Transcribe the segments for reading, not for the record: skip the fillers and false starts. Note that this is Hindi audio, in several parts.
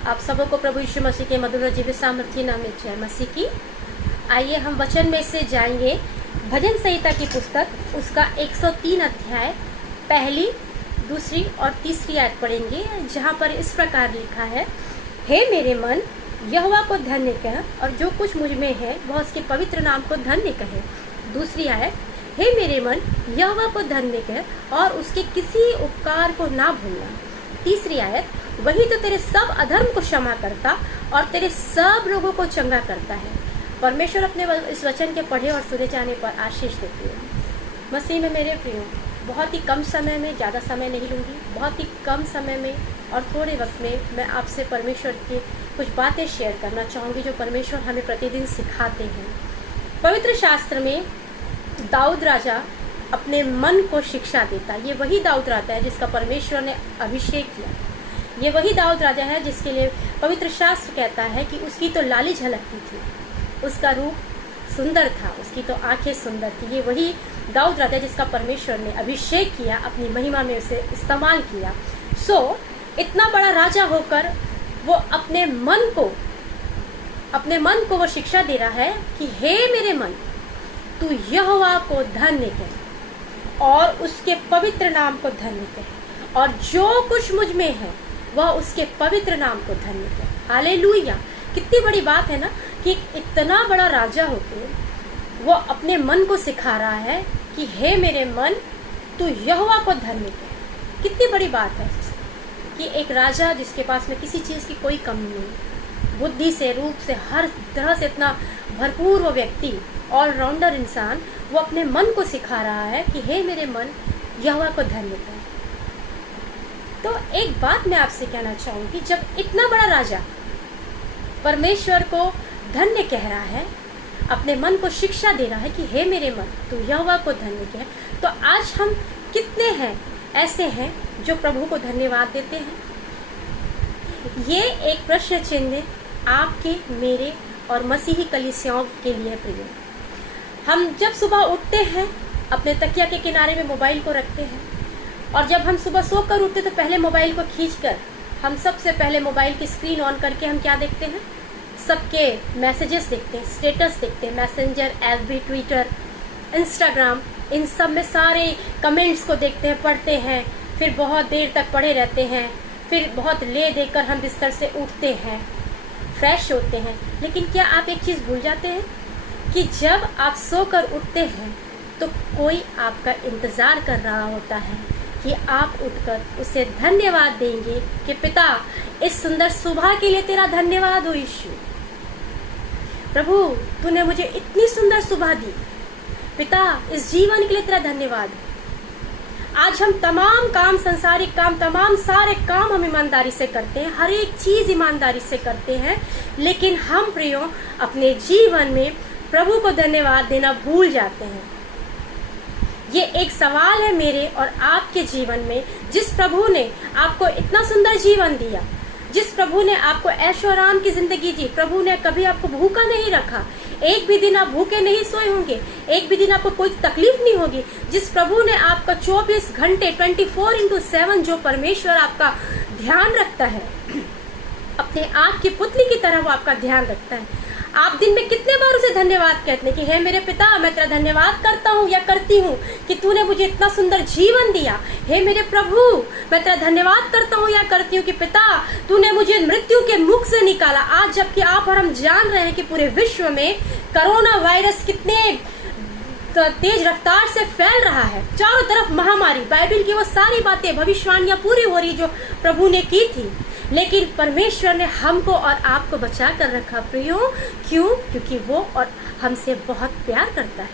आप सबको प्रभु यीशु मसीह के मधुर जीवित सामर्थ्य नाम में जय मसीह की। आइए हम वचन में से जाएंगे भजन संहिता की पुस्तक उसका 103 अध्याय पहली, दूसरी और तीसरी आयत पढ़ेंगे, जहाँ पर इस प्रकार लिखा है, हे मेरे मन यहोवा को धन्य कह और जो कुछ मुझ में है वह उसके पवित्र नाम को धन्य कहे। दूसरी आयत, हे मेरे मन यहोवा को धन्य कह और उसके किसी उपकार को ना भूलना। तीसरी आयत, वही तो तेरे सब अधर्म को क्षमा करता और तेरे सब रोगों को चंगा करता है। परमेश्वर अपने इस वचन के पढ़े और सुने जाने पर आशीष देती है। मसीह में मेरे प्रियो, बहुत ही कम समय में, ज़्यादा समय नहीं लूँगी, बहुत ही कम समय में और थोड़े वक्त में मैं आपसे परमेश्वर की कुछ बातें शेयर करना चाहूँगी जो परमेश्वर हमें प्रतिदिन सिखाते हैं। पवित्र शास्त्र में दाऊद राजा अपने मन को शिक्षा देता। ये वही दाऊद राजा है जिसका परमेश्वर ने अभिषेक किया। ये वही दाऊद राजा है जिसके लिए पवित्र शास्त्र कहता है कि उसकी तो लाली झलकती थी, उसका रूप सुंदर था, उसकी तो आंखें सुंदर थी। ये वही दाऊद राजा जिसका परमेश्वर ने अभिषेक किया, अपनी महिमा में उसे इस्तेमाल किया। इतना बड़ा राजा होकर वो अपने मन को वो शिक्षा दे रहा है कि हे मेरे मन, तू यहोवा को धन्य कह और उसके पवित्र नाम को धन्य कह और जो कुछ मुझ में है वह उसके पवित्र नाम को धन्य कह। हालेलुया! कितनी बड़ी बात है ना कि इतना बड़ा राजा होकर वो अपने मन को सिखा रहा है कि हे मेरे मन, तू यहोवा को धन्य कह। कितनी बड़ी बात है कि एक राजा जिसके पास में किसी चीज़ की कोई कमी नहीं, बुद्धि से, रूप से, हर तरह से इतना भरपूर वो व्यक्ति, ऑलराउंडर इंसान, वो अपने मन को सिखा रहा है कि हे मेरे मन यहोवा को धन्य कह। तो एक बात मैं आपसे कहना चाहूँगी, जब इतना बड़ा राजा परमेश्वर को धन्य कह रहा है, अपने मन को शिक्षा दे रहा है कि हे मेरे मन तू यहोवा को धन्य कह, तो आज हम कितने हैं ऐसे हैं जो प्रभु को धन्यवाद देते हैं? ये एक प्रश्न चिन्ह आपके, मेरे और मसीही कलीसियाओं के लिए प्रिय। हम जब सुबह उठते हैं अपने तकिया के किनारे में मोबाइल को रखते हैं और जब हम सुबह सोकर उठते तो पहले मोबाइल को खींचकर हम सबसे पहले मोबाइल की स्क्रीन ऑन करके हम क्या देखते हैं? सबके मैसेजेस देखते हैं, स्टेटस देखते हैं, मैसेंजर, एफबी, ट्विटर, इंस्टाग्राम, इन सब में सारे कमेंट्स को देखते हैं, पढ़ते हैं, फिर बहुत देर तक पढ़े रहते हैं, फिर बहुत ले देकर हम बिस्तर से उठते हैं, फ्रेश होते हैं। लेकिन क्या आप एक चीज़ भूल जाते हैं कि जब आप सोकर उठते हैं तो कोई आपका इंतज़ार कर रहा होता है कि आप उठकर उसे धन्यवाद देंगे कि पिता, इस सुंदर सुबह के लिए तेरा धन्यवाद हो यीशु। प्रभु, तूने मुझे इतनी सुंदर सुबह दी। पिता, इस जीवन के लिए तेरा धन्यवाद। आज हम तमाम काम, संसारिक काम, तमाम सारे काम हम ईमानदारी से करते हैं, हर एक चीज़ ईमानदारी से करते हैं, लेकिन हम प्रियो अपने जीवन में प्रभु को धन्यवाद देना भूल जाते हैं। ये एक सवाल है मेरे और आपके जीवन में। जिस प्रभु ने आपको इतना सुंदर जीवन दिया, जिस प्रभु ने आपको ऐशो आराम की जिंदगी दी, प्रभु ने कभी आपको भूखा नहीं रखा, एक भी दिन आप भूखे नहीं सोए होंगे, एक भी दिन आपको कोई तकलीफ नहीं होगी, जिस प्रभु ने आपका 24 घंटे 24/7 जो परमेश्वर आपका ध्यान रखता है, अपने आँख की पुतली की तरह वो आपका ध्यान रखता है। आप दिन में कितने बार उसे धन्यवाद कहते हैं कि हे मेरे पिता, मैं तेरा धन्यवाद करता हूँ या करती हूँ कि तूने मुझे इतना सुंदर जीवन दिया। हे मेरे प्रभु, मैं तेरा धन्यवाद करता हूँ या करती हूँ कि पिता, तूने मुझे मृत्यु के मुख से निकाला। आज जबकि आप और हम जान रहे हैं कि पूरे विश्व में कोरोना वायरस कितने तेज रफ्तार से फैल रहा है, चारों तरफ महामारी, बाइबल की वो सारी बातें, भविष्यवाणियां पूरी हो रही जो प्रभु ने की थी, लेकिन परमेश्वर ने हमको और आपको बचा कर रखा प्रियो। क्यों? क्योंकि वो और हमसे बहुत प्यार करता है,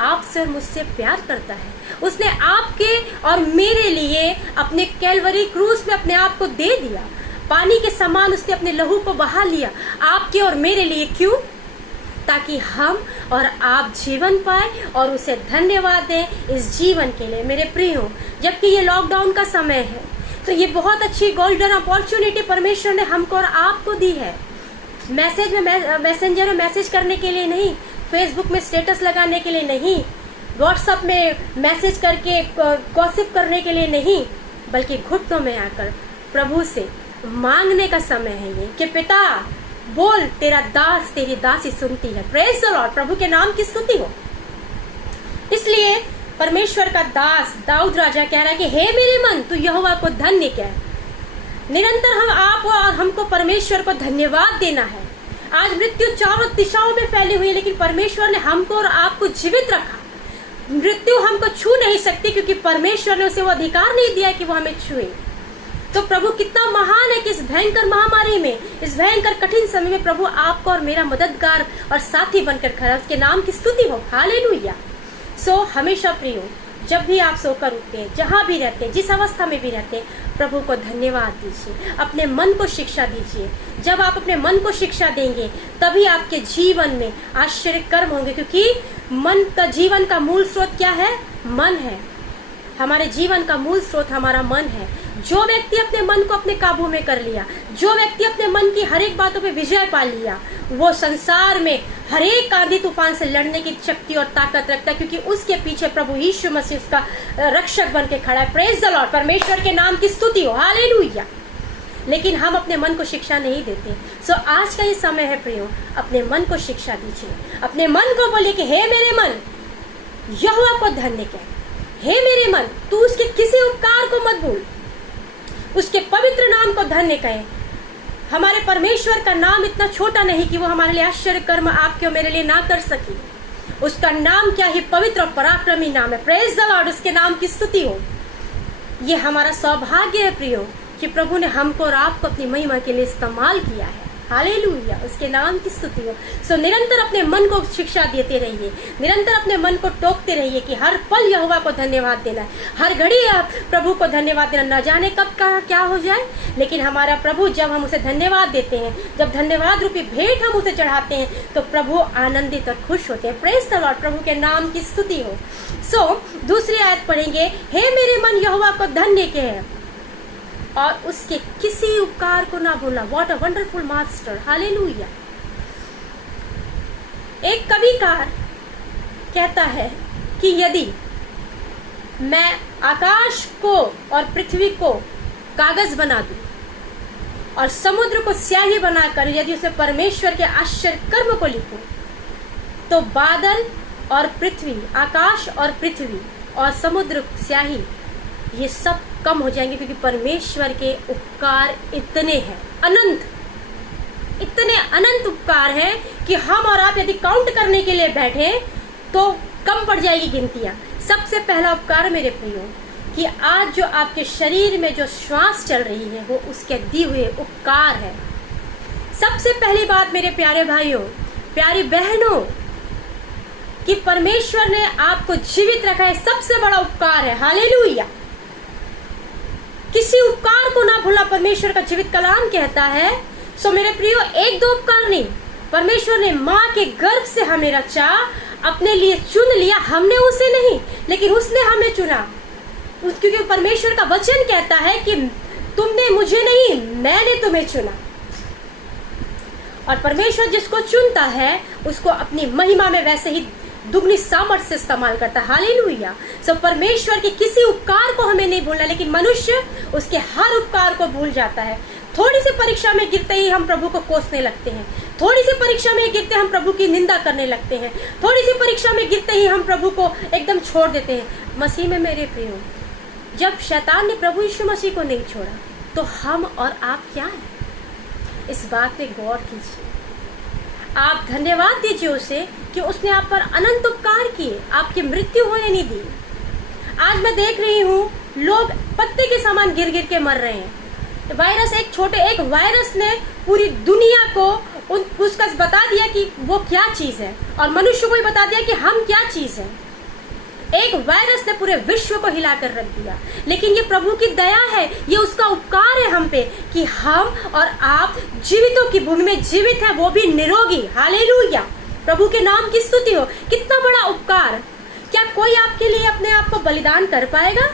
आपसे और मुझसे प्यार करता है। उसने आपके और मेरे लिए अपने कैलवरी क्रूस में अपने आप को दे दिया, पानी के समान उसने अपने लहू को बहा लिया आपके और मेरे लिए। क्यों? ताकि हम और आप जीवन पाए और उसे धन्यवाद दें इस जीवन के लिए। मेरे प्रियो, जबकि ये लॉकडाउन का समय है तो ये बहुत अच्छी गोल्डन अपॉर्चुनिटी परमेश्वर ने हमको और आपको दी है। मैसेंजर में मैसेज करने के लिए नहीं, फेसबुक में स्टेटस लगाने के लिए नहीं, व्हाट्सएप में मैसेज करके गॉसिप करने के लिए नहीं, बल्कि घुटनों में आकर प्रभु से मांगने का समय है ये कि पिता बोल, तेरा दास तेरी दासी सुनती है। प्रेज द लॉर्ड, प्रभु के नाम की स्तुति हो। इसलिए परमेश्वर का दास दाऊद राजा कह रहा है कि हे मेरे मन, तू यहोवा को धन्य कह। निरंतर हम आप और हमको परमेश्वर को धन्यवाद देना है। आज मृत्यु चारों दिशाओं में फैली हुई है, लेकिन परमेश्वर ने हमको और आपको जीवित रखा। मृत्यु हमको छू नहीं सकती, क्योंकि परमेश्वर ने उसे वो अधिकार नहीं दिया कि वो हमें छुए। तो प्रभु कितना महान है कि इस भयंकर महामारी में, इस भयंकर कठिन समय में प्रभु आपको और मेरा मददगार और साथी बनकर खड़ा। उसके नाम की स्तुति हो। हालेलुया। सो हमेशा प्रियो, जब भी आप सोकर उठते हैं, जहां भी रहते हैं, जिस अवस्था में भी रहते हैं, प्रभु को धन्यवाद दीजिए। अपने मन को शिक्षा दीजिए। जब आप अपने मन को शिक्षा देंगे, तभी आपके जीवन में आश्चर्य कर्म होंगे, क्योंकि मन का, जीवन का मूल स्रोत क्या है? मन है। हमारे जीवन का मूल स्रोत हमारा मन है। जो व्यक्ति अपने मन को अपने काबू में कर लिया, जो व्यक्ति अपने मन की हर एक बातों पे विजय पा लिया, वो संसार में हर एक आंधी तूफान से लड़ने की शक्ति और ताकत रखता है, क्योंकि उसके पीछे प्रभु यीशु मसीह उसका रक्षक बन के खड़ा है। प्रेज द लॉर्ड, परमेश्वर के नाम की स्तुति हो। हालेलुया। लेकिन हम अपने मन को शिक्षा नहीं देते। सो आज का ये समय है प्रियो, अपने मन को शिक्षा दीजिए। अपने मन को बोलिए कि हे मेरे मन, यहोवा को धन्य कह। हे मेरे मन, तू उसके किसी उपकार को मत भूल, उसके पवित्र नाम को धन्य कहे। हमारे परमेश्वर का नाम इतना छोटा नहीं कि वो हमारे लिए आश्चर्य कर्म आपके और मेरे लिए ना कर सके। उसका नाम क्या ही पवित्र और पराक्रमी नाम है। प्रेज द लॉर्ड, उसके नाम की स्तुति हो। ये हमारा सौभाग्य है प्रियो कि प्रभु ने हमको और आपको अपनी महिमा के लिए इस्तेमाल किया है। हालेलुया, उसके नाम की स्तुति हो। सो निरंतर अपने मन को शिक्षा देते रहिए, निरंतर अपने मन को टोकते रहिए कि हर पल यहोवा को धन्यवाद देना है, हर घड़ी आप प्रभु को धन्यवाद देना। न जाने कब का क्या हो जाए, लेकिन हमारा प्रभु, जब हम उसे धन्यवाद देते हैं, जब धन्यवाद रूपी भेंट हम उसे चढ़ाते हैं, तो प्रभु आनंदित और खुश होते हैं। प्रेज द लॉर्ड, प्रभु के नाम की स्तुति हो। सो दूसरी आयत पढ़ेंगे, हे मेरे मन यहोवा को धन्य कह और उसके किसी उपकार को ना भूलना। What a wonderful master. Hallelujah. एक कविकार कहता है कि यदि मैं आकाश को और पृथ्वी को कागज बना दूं और समुद्र को स्याही बनाकर यदि उसे परमेश्वर के आश्चर्य कर्म को लिखूं, तो बादल और पृथ्वी, आकाश और पृथ्वी और समुद्र स्याही, ये सब कम हो जाएंगे, क्योंकि परमेश्वर के उपकार इतने हैं, अनंत, इतने अनंत उपकार हैं कि हम और आप यदि काउंट करने के लिए बैठे तो कम पड़ जाएगी गिनतियां। सबसे पहला उपकार मेरे प्रियो, कि आज जो आपके शरीर में जो श्वास चल रही है, वो उसके दिए हुए उपकार है। सबसे पहली बात मेरे प्यारे भाइयों, प्यारी बहनों, कि परमेश्वर ने आपको जीवित रखा है, सबसे बड़ा उपकार है। हालेलुया। किसी उपकार को ना भूलना, परमेश्वर का जीवित कलाम कहता है। सो मेरे प्रियो, एक दो उपकार नहीं, परमेश्वर ने माँ के गर्भ से हमें रचा, अपने लिए चुन लिया। हमने उसे नहीं, लेकिन उसने हमें चुना, क्योंकि परमेश्वर का वचन कहता है कि तुमने मुझे नहीं, मैंने तुम्हें चुना। और परमेश्वर जिसको चुनता है उसको अपनी महिमा में वैसे ही दुगनी सामर्थ्य से इस्तेमाल करता है। हालेलुया। सो परमेश्वर के किसी उपकार को हमें नहीं भूलना, लेकिन मनुष्य उसके हर उपकार को भूल जाता है। थोड़ी सी परीक्षा में गिरते ही हम प्रभु को कोसने लगते हैं, थोड़ी सी परीक्षा में गिरते हम प्रभु की निंदा करने लगते हैं, थोड़ी सी परीक्षा में गिरते ही हम प्रभु को एकदम छोड़ देते हैं। मसीह में मेरे प्रियो, जब शैतान ने प्रभु यीशु मसीह को नहीं छोड़ा, तो हम और आप क्या हैं? इस बात पे गौर कीजिए। आप धन्यवाद दीजिए उसे कि उसने आप पर अनंत उपकार किए, आपकी मृत्यु होने नहीं दी। आज मैं देख रही हूँ लोग पत्ते के समान गिर गिर के मर रहे हैं। वायरस, एक वायरस ने पूरी दुनिया को उसका बता दिया कि वो क्या चीज है, और मनुष्य को भी बता दिया कि हम क्या चीज है। एक वायरस ने पूरे विश्व को हिला कर रख दिया, लेकिन ये प्रभु की दया है, ये उसका उपकार है हम पे कि हम और आप जीवितों की भूमि में जीवित है, वो भी निरोगी। हालेलुया, प्रभु के नाम की स्तुति हो। कितना बड़ा उपकार। क्या कोई आपके लिए अपने आप को बलिदान कर पाएगा?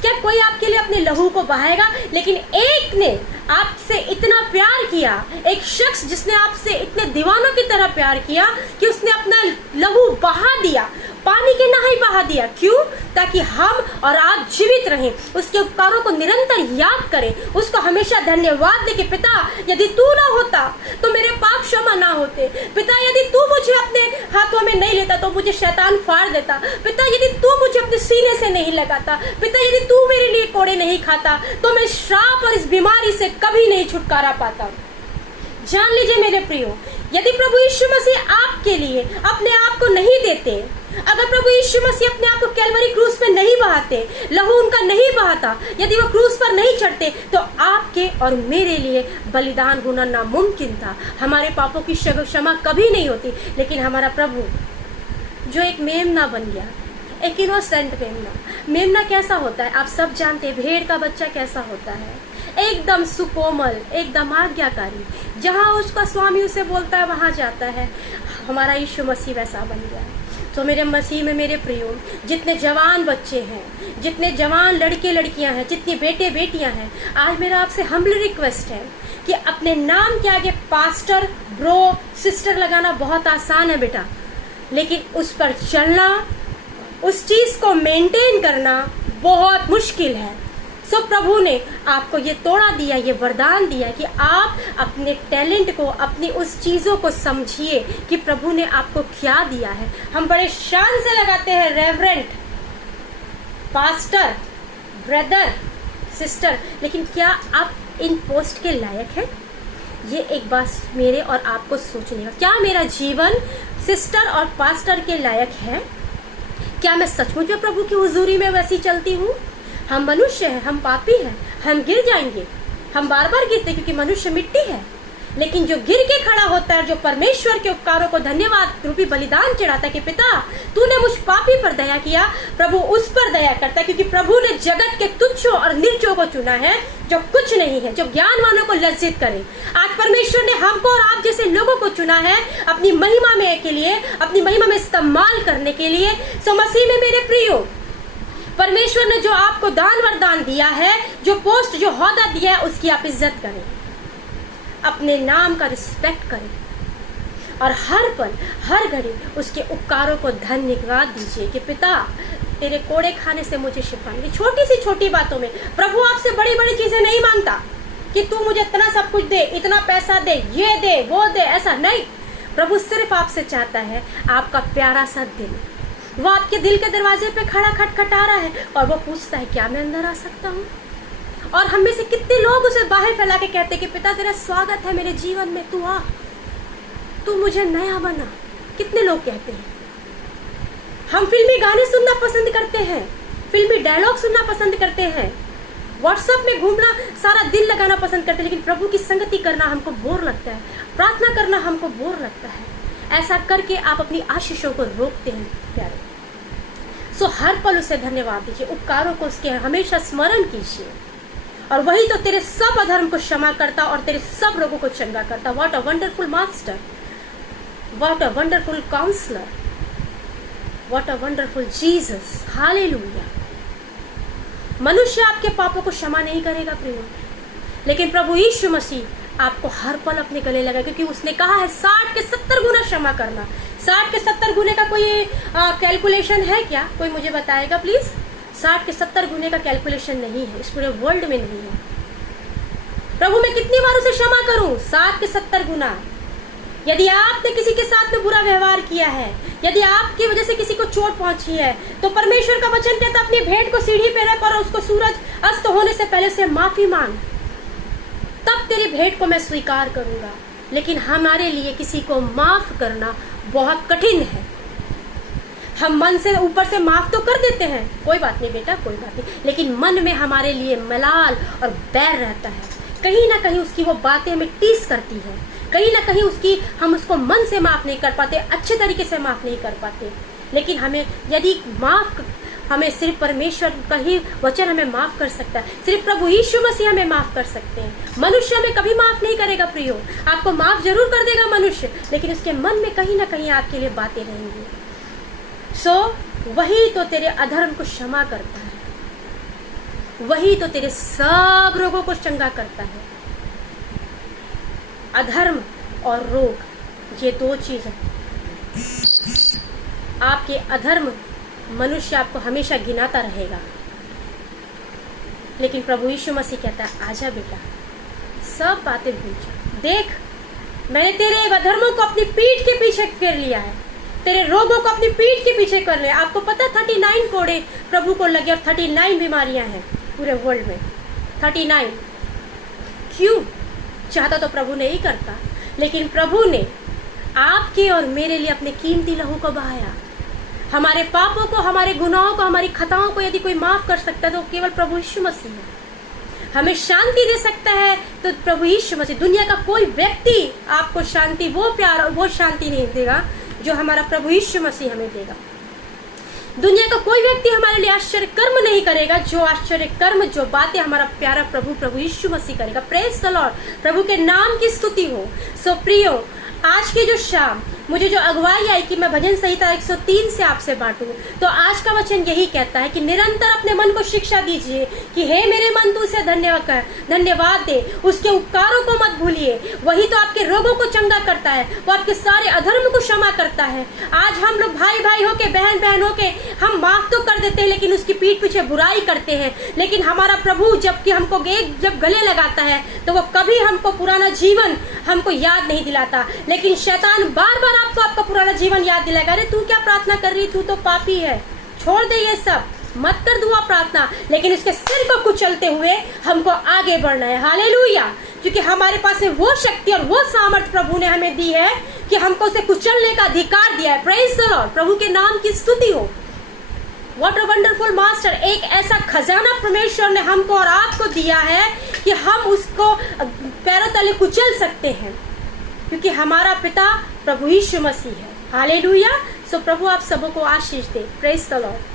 क्या कोई आपके लिए अपने लहू को बहाएगा? लेकिन एक ने आपसे इतना प्यार किया, एक शख्स जिसने आपसे इतने दीवानों की तरह प्यार किया कि उसने अपना लहू बहा दिया, पानी के नहाई बहा दिया। क्यों? ताकि हम और आप जीवित रहें, उसके उपकारों को निरंतर याद करें, उसको हमेशा धन्यवाद दे कि पिता यदि तू ना होता तो मेरे पाप क्षमा ना होते। पिता यदि तू मुझे अपने हाथों में नहीं लेता तो मुझे शैतान फाड़ देता। पिता यदि तू मुझे अपने सीने से नहीं लगाता, पिता यदि तू मेरे लिए कोड़े नहीं खाता तो मैं श्राप और इस बीमारी से कभी नहीं छुटकारा पाता। जान लीजिए मेरे प्रियो, यदि प्रभु यीशु मसीह आपके लिए अपने आप को नहीं देते, अगर प्रभु यीशु मसीह अपने आप को कैलवरी क्रूस पे नहीं बहाते, लहू उनका नहीं बहाता, यदि वो क्रूस पर नहीं चढ़ते तो आपके और मेरे लिए बलिदान होना नामुमकिन था। हमारे पापों की क्षमा कभी नहीं होती। लेकिन हमारा प्रभु जो एक मेमना बन गया, एक इनोसेंट मेमना कैसा होता है आप सब जानते हैं। भेड़ का बच्चा कैसा होता है, एकदम सुकोमल, एकदम आज्ञाकारी, जहाँ उसका स्वामी उसे बोलता है वहां जाता है। हमारा यीशु मसीह वैसा बन गया है। तो मेरे मसीह में मेरे प्रियो, जितने जवान बच्चे हैं, जितने जवान लड़के लड़कियां हैं, जितनी बेटे बेटियां हैं, आज मेरा आपसे हम्बल रिक्वेस्ट है कि अपने नाम के आगे पास्टर, ब्रो, सिस्टर लगाना बहुत आसान है बेटा, लेकिन उस पर चलना, उस चीज को मेंटेन करना बहुत मुश्किल है। सो प्रभु ने आपको ये तोड़ा दिया, ये वरदान दिया कि आप अपने टैलेंट को, अपनी उस चीजों को समझिए कि प्रभु ने आपको क्या दिया है। हम बड़े शान से लगाते हैं रेवरेंट, पास्टर, ब्रदर, सिस्टर, लेकिन क्या आप इन पोस्ट के लायक हैं? ये एक बात मेरे और आपको सोचने का, क्या मेरा जीवन सिस्टर और पास्टर के लायक है? क्या मैं सचमुच में प्रभु की हुजूरी में वैसी चलती हूँ? हम मनुष्य हैं, हम पापी हैं, हम गिर जाएंगे, हम बार बार गिरते क्योंकि मनुष्य मिट्टी है। लेकिन जो गिर के खड़ा होता है, जो परमेश्वर के उपकारों को धन्यवाद रूपी बलिदान चढ़ाता है कि पिता तूने मुझ पापी पर दया किया, प्रभु उस पर दया करता है, क्योंकि प्रभु ने जगत के तुच्छों और नीचों को चुना है, जो कुछ नहीं है, जो ज्ञानवानों को लज्जित करे। आज परमेश्वर ने हमको और आप जैसे लोगों को चुना है अपनी महिमा में के लिए, अपनी महिमा में इस्तेमाल करने के लिए। सो मसीह में मेरे प्रियो, परमेश्वर ने जो आपको दान वरदान दिया है, जो पोस्ट, जो ओहदा दिया है, उसकी आप इज्जत करें, अपने नाम का रिस्पेक्ट करें और हर पल, हर घड़ी उसके उपकारों को धन्यवाद दीजिए कि पिता तेरे कोड़े खाने से मुझे शिफा मिली। छोटी सी छोटी बातों में प्रभु आपसे बड़ी बड़ी चीजें नहीं मांगता कि तू मुझे इतना सब कुछ दे, इतना पैसा दे, ये दे, वो दे, ऐसा नहीं। प्रभु सिर्फ आपसे चाहता है आपका प्यारा सा दिल। वो आपके दिल के दरवाजे पे खड़ा खटखटा रहा है और वो पूछता है क्या मैं अंदर आ सकता हूँ? और हम में से कितने लोग उसे बाहर फैला के कहते हैं कि पिता तेरा स्वागत है मेरे जीवन में, तू आ, तू मुझे नया बना। कितने लोग कहते हैं। हम फिल्मी गाने सुनना पसंद करते हैं, फिल्मी डायलॉग सुनना पसंद करते हैं, व्हाट्सएप में घूमना, सारा दिन लगाना पसंद करते हैं, लेकिन प्रभु की संगति करना हमको बोर लगता है, प्रार्थना करना हमको बोर लगता है। ऐसा करके आप अपनी आशीषों को रोकते हैं प्यारे। सो हर पल उसे धन्यवाद दीजिए, उपकारों को उसके हमेशा स्मरण कीजिए, और वही तो तेरे सब अधर्म को क्षमा करता और तेरे सब रोगों को चंगा करता। What a wonderful master, what a wonderful counsellor, what a wonderful Jesus, hallelujah. मनुष्य आपके पापों को क्षमा नहीं करेगा प्रियो, लेकिन प्रभु यीशु मसीह आपको हर पल अपने गले लगा, क्योंकि उसने कहा है 60 के 70 गुना क्षमा करना। 60 के 70 गुने का कोई कैलकुलेशन है क्या? कोई मुझे बताएगा प्लीज। 60 के 70 गुने का कैलकुलेशन नहीं है, इस पूरे वर्ल्ड में नहीं है। प्रभु मैं कितनी बार उसे क्षमा करूं? 60 के 70 गुना। यदि आपने किसी के साथ में बुरा व्यवहार किया है, यदि आपकी वजह से किसी को चोट पहुंची है, तो परमेश्वर का वचन कहता है अपनी भेंट को सीढ़ी पे रख और उसको सूरज अस्त होने से पहले से माफी मांग, तब तेरी भेंट को मैं स्वीकार करूंगा। लेकिन हमारे लिए किसी को माफ करना बहुत कठिन है। हम मन से ऊपर से माफ तो कर देते हैं, कोई बात नहीं बेटा, कोई बात नहीं, लेकिन मन में हमारे लिए मलाल और बैर रहता है। कहीं ना कहीं उसकी वो बातें हमें टीस करती है, कहीं ना कहीं उसकी हम उसको मन से माफ नहीं कर पाते, अच्छे तरीके से माफ नहीं कर पाते। लेकिन हमें यदि हमें सिर्फ परमेश्वर का ही वचन हमें माफ कर सकता है, सिर्फ प्रभु यीशु मसीह हमें माफ कर सकते हैं। मनुष्य हमें कभी माफ नहीं करेगा प्रियो, आपको माफ जरूर कर देगा मनुष्य, लेकिन उसके मन में कहीं ना कहीं आपके लिए बातें रहेंगी। सो वही तो तेरे अधर्म को क्षमा करता है, वही तो तेरे सब रोगों को चंगा करता है। अधर्म और रोग ये दो चीज है। आपके अधर्म मनुष्य आपको हमेशा गिनाता रहेगा। लेकिन प्रभु यीशु मसीह कहता है, आजा बेटा, सब बातें भूल जा। देख, मैंने तेरे अधर्मों को अपनी पीठ के पीछे फेर लिया है, तेरे रोगों को अपनी पीठ के पीछे कर लिया। आपको पता 39 कोड़े प्रभु को लगे और 39 बीमारियां हैं पूरे वर्ल्ड में। 39 क्यों? चाहता तो प्रभु नहीं करता, लेकिन प्रभु ने आपके और मेरे लिए अपने कीमती लहू को बहाया। हमारे पापों को, हमारे गुनाहों को, हमारी खताओं को यदि कोई माफ कर सकता है तो केवल प्रभु यीशु मसीह है। हमें शांति दे सकता है तो प्रभु यीशु मसीह। दुनिया का कोई व्यक्ति आपको शांति, वो प्यार और वो शांति नहीं देगा जो हमारा प्रभु यीशु मसीह हमें देगा। दुनिया का कोई व्यक्ति हमारे लिए आश्चर्य कर्म नहीं करेगा जो आश्चर्य कर्म, जो बातें हमारा प्यारा प्रभु यीशु मसीह करेगा। प्रेज द लॉर्ड, प्रभु के नाम की स्तुति हो। सो प्रियो, आज की जो शाम मुझे जो अगुवाई आई कि मैं भजन संहिता 103 से आपसे बांटूं, तो आज का वचन यही कहता है कि निरंतर अपने मन को शिक्षा दीजिए कि हे मेरे मन, तू उसे धन्यवाद दे, उसके उपकारों को मत भूलिए। वही तो आपके रोगों को चंगा करता है, वो आपके सारे अधर्म को क्षमा करता है। आज हम लोग भाई भाई होके, बहन बहन होके हम माफ तो कर देते हैं, लेकिन उसकी पीठ पीछे बुराई करते हैं। लेकिन हमारा प्रभु जबकि हमको जब गले लगाता है तो वो कभी हमको पुराना जीवन हमको याद नहीं दिलाता, लेकिन शैतान बार बार आपको आपका पुराना जीवन याद दिलाएगा। अरे तू क्या प्रार्थना कर रही, तू तो पापी है, छोड़ दे ये सब, मत कर दुआ प्रार्थना। लेकिन उसके सिर को कुचलते हुए हमको आगे बढ़ना है। हालेलुया, क्योंकि हमारे पास में वो शक्ति और वो सामर्थ प्रभु ने हमें दी है कि हमको उसे कुचलने का अधिकार दिया है। प्रेज द लॉर्ड, प्रभु के नाम की स्तुति हो। व्हाट अ वंडरफुल मास्टर, एक ऐसा खजाना परमेश्वर ने हमको और आपको दिया है कि हम उसको पैरों तले कुचल सकते हैं, क्योंकि हमारा पिता प्रभु यीशु मसीह है। हालेलुया। सो प्रभु आप सबों को आशीष दे। Praise the Lord.